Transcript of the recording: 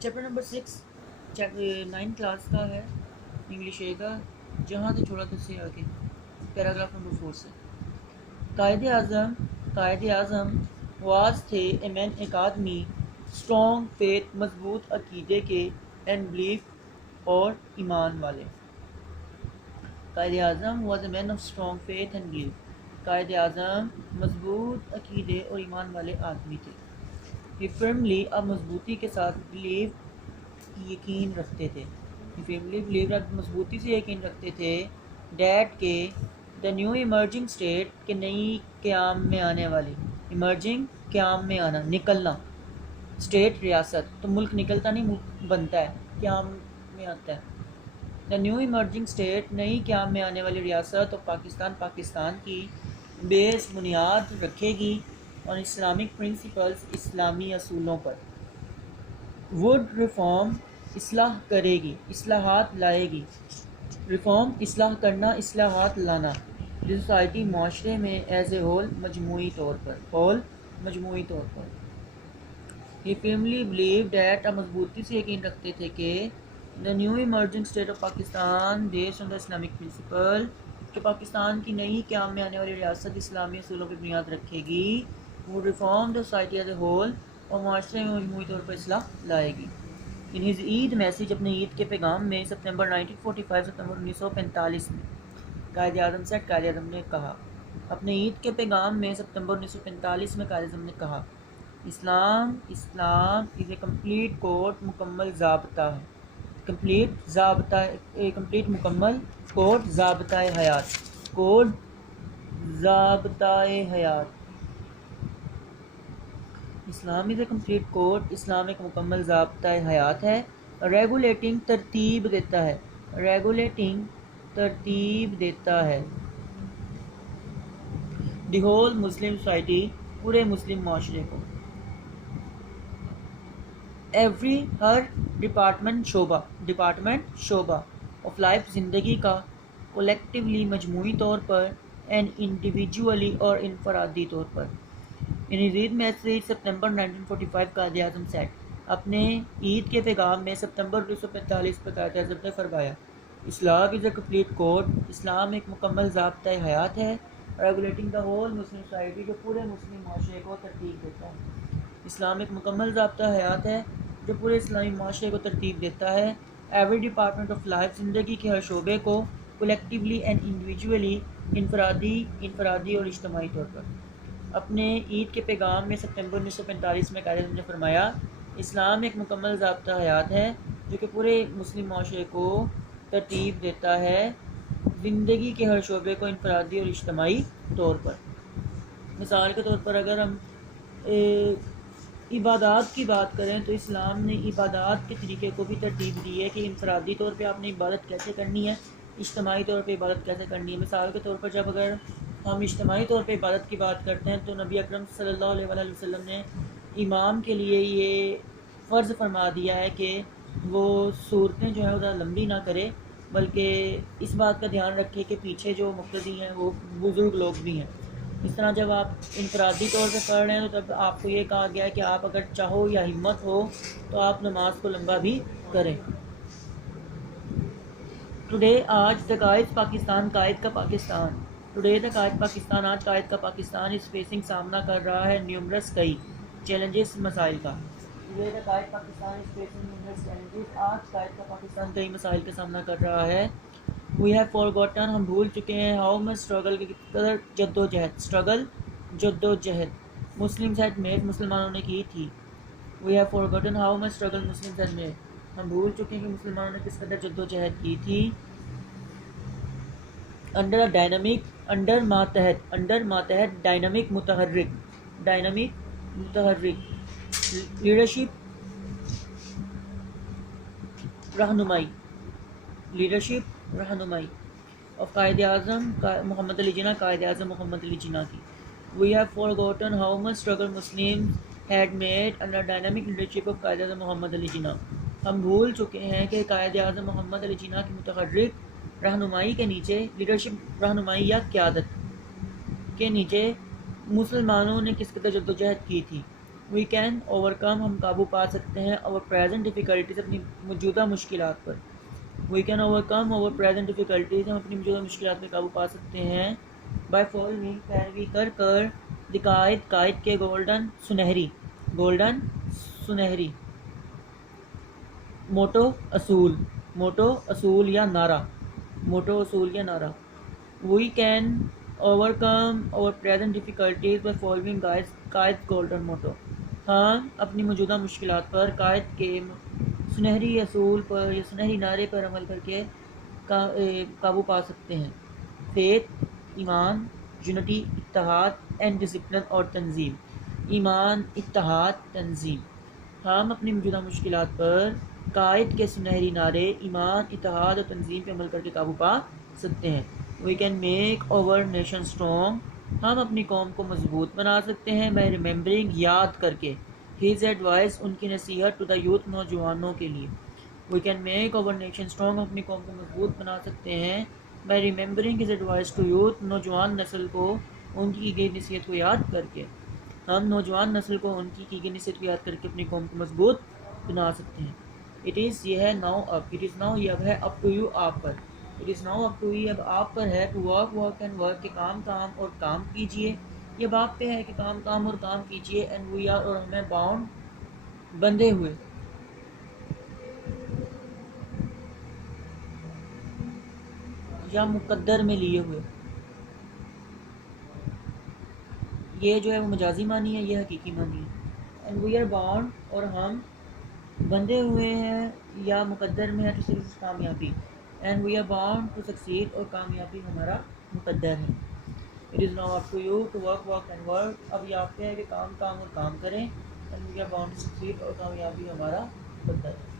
Chapter number 6 9 class کا ہے، English اے کا، جہاں سے چھوڑا تو اس سے آگے پیراگراف نمبر 4 سے۔ قائد اعظم واز تھے اے مین ایک آدمی، اسٹرانگ فیتھ مضبوط عقیدے کے، اینڈ بلیف اور ایمان والے۔ Quaid Azam was a man of strong faith and belief, Quaid Azam مضبوط عقیدے اور ایمان والے آدمی تھے۔ He firmly اب مضبوطی کے ساتھ believe یقین رکھتے تھے، He firmly believed اب مضبوطی سے یقین رکھتے تھے that کہ the new emerging state کہ نئی قیام میں آنے والی، emerging قیام میں آنا، نکلنا، state ریاست، تو ملک نکلتا نہیں، ملک بنتا ہے، قیام میں آتا ہے۔ the new emerging state نئی قیام میں آنے والی ریاست اور پاکستان کی بیس بنیاد رکھے گی اور اسلامک پرنسپلز اسلامی اصولوں پر۔ وڈ ریفارم اصلاح کرے گی، اصلاحات لائے گی، ریفارم اصلاح کرنا، اصلاحات لانا، دی سوسائٹی معاشرے میں ایز اے ہول مجموعی طور پر۔ ہی firmly believed that اب مضبوطی سے یقین رکھتے تھے کہ the new emerging state of Pakistan based on the Islamic principle کہ پاکستان کی نئی قیام میں آنے والی ریاست اسلامی اصولوں پر بنیاد رکھے گی، وہ reform the society as a whole اور معاشرے میں مجموعی طور پر اصلاح لائے گی۔ ان ہز عید میسیج اپنے عید کے پیغام میں سپتمبر 1945 میں قائد اعظم نے کہا، اپنے عید کے پیغام میں سپتمبر 1945 میں قائد اعظم نے کہا، اسلام از اے کمپلیٹ کوڈ، مکمل ضابطہ ہے، مکمل کوڈ، ضابطۂ حیات۔ اسلام از اے کمپلیٹ کوڈ، اسلام ایک مکمل ضابطۂ حیات ہے، ریگولیٹنگ ترتیب دیتا ہے، دی ہول مسلم سوسائٹی پورے مسلم معاشرے کو، ہر ڈپارٹمنٹ شعبہ آف لائف زندگی کا، کولیکٹیولی مجموعی طور پر، اینڈ انڈیویجولی اور انفرادی طور پر۔ In his Eid message September 1945 Quaid Azam set اپنے عید کے پیغام میں سپتمبر 1945 پر قائد اعظم نے فرمایا، اسلام از اے کمپلیٹ کوڈ، اسلام ایک مکمل ضابطۂ حیات ہے، regulating the whole Muslim society جو پورے مسلم معاشرے کو ترتیب دیتا ہے۔ اسلام ایک مکمل ضابطۂ حیات ہے جو پورے اسلامی معاشرے کو ترتیب دیتا ہے، ایوری ڈپارٹمنٹ آف لائف زندگی کے ہر شعبے کو، کولیکٹیولی اینڈ انڈیویجولی انفرادی اور اجتماعی طور پر۔ اپنے عید کے پیغام میں سپتمبر 1945 میں قائد اعظم نے فرمایا، اسلام ایک مکمل ضابطہ حیات ہے جو کہ پورے مسلم معاشرے کو ترتیب دیتا ہے، زندگی کے ہر شعبے کو انفرادی اور اجتماعی طور پر۔ مثال کے طور پر اگر ہم عبادات کی بات کریں تو اسلام نے عبادات کے طریقے کو بھی ترتیب دی ہے کہ انفرادی طور پہ آپ نے عبادت کیسے کرنی ہے، اجتماعی طور پہ عبادت کیسے کرنی ہے۔ مثال کے طور پر جب اگر ہم اجتماعی طور پہ عبادت کی بات کرتے ہیں تو نبی اکرم صلی اللہ علیہ وآلہ وسلم نے امام کے لیے یہ فرض فرما دیا ہے کہ وہ صورتیں جو ہیں ادھر لمبی نہ کرے، بلکہ اس بات کا دھیان رکھے کہ پیچھے جو مقتدی ہیں وہ بزرگ لوگ بھی ہیں۔ اس طرح جب آپ انفرادی طور پہ پڑھ رہے ہیں تو تب آپ کو یہ کہا گیا ہے کہ آپ اگر چاہو یا ہمت ہو تو آپ نماز کو لمبا بھی کریں۔ ٹوڈے آج دا قائد پاکستان، قائد کا پاکستان، ٹوڈے دا قائد پاکستان، آج قائد کا پاکستان اس فیسنگ سامنا کر رہا ہے نیومرس کئی چیلنجز، مسائل کا۔ Today the Quaid Pakistan us facing numerous challenges, آج قائد کا پاکستان کئی مسائل کا سامنا کر رہا ہے۔ وی ہیو فارگوٹن ہم بھول چکے ہیں، ہاؤ مچ اسٹرگل کی قدر جدوجہد مسلمز ہیڈ میڈ مسلمانوں نے کی تھی۔ We have forgotten how much struggle Muslims had made ہم بھول چکے ہیں کہ مسلمانوں نے کس قدر جدوجہد کی تھی۔ انڈر ماتحت ڈائنامک متحرک لیڈرشپ رہنمائی آف قائد اعظم محمد علی جناح، قائد اعظم محمد علی جناح کی۔ We have forgotten how much struggle Muslim had made under dynamic leadership of Quaid Azam محمد علی جناح ہم بھول چکے ہیں کہ قائد اعظم محمد علی جناح کی متحرک رہنمائی کے نیچے، لیڈرشپ رہنمائی یا قیادت کے نیچے مسلمانوں نے کس قدر جدوجہد کی تھی۔ وی کین اوور کم ہم قابو پا سکتے ہیں اوور پریزنٹ ڈیفیکلٹیز اپنی موجودہ مشکلات پر. We can overcome our present difficulties ہم اپنی موجودہ مشکلات پر قابو پا سکتے ہیں بائی فالوئنگ پیروی کر کر دی قائد کے گولڈن سنہری موٹو اصول یا نعرہ. We can overcome our present difficulties by following Quaid golden motto. ہم اپنی موجودہ مشکلات پر قائد کے سنہری اصول پر یا سنہری نعرے پر عمل کر کے قابو پا سکتے ہیں. فیتھ ایمان، یونٹی اتحاد، اینڈ ڈسپلن اور تنظیم. ایمان، اتحاد، تنظیم. ہم اپنی موجودہ مشکلات پر قائد کے سنہری نعرے ایمان، اتحاد اور تنظیم پہ عمل کر کے قابو پا سکتے ہیں. We can make our nation strong ہم اپنی قوم کو مضبوط بنا سکتے ہیں بائی ریممبرنگ یاد کر کے ہیز ایڈوائس ان کی نصیحت ٹو دا یوتھ نوجوانوں کے لیے. We can make our nation strong ہم اپنی قوم کو مضبوط بنا سکتے ہیں by remembering his advice to youth نوجوان نسل کو ان کی گئی نصیحت کو یاد کر کے. ہم نوجوان نسل کو ان کی گئی نصیحت کو یاد کر کے اپنی قوم کو مضبوط بنا سکتے ہیں. اٹ از یہ ہے ناؤ اب، اٹ از ناؤ یہ اب ہے اپ ٹو یو آپ پر. It is now up to you اب آپ پر ہے ٹو ورک اینڈ ورک کہ کام اور کام کیجیے. یہ اب آپ پہ ہے کہ کام اور کام کیجیے. اینڈ وی آر اور ہمیں باؤنڈ بندھے ہوئے یا مقدر میں لیے ہوئے. یہ جو ہے وہ مجازی معنی ہے، یہ حقیقی معنی ہے. اینڈ وی آر باؤنڈ اور ہم بندھے ہوئے ہیں یا مقدر میں ہے تو صرف کامیابی. And we are bound to succeed اور کامیابی ہمارا مقدر ہے. It is now up to you to work and work اب یہ آپ پہ ہے کہ کام اور کام کریں. And we are bound to succeed اور کامیابی ہمارا مقدر ہے.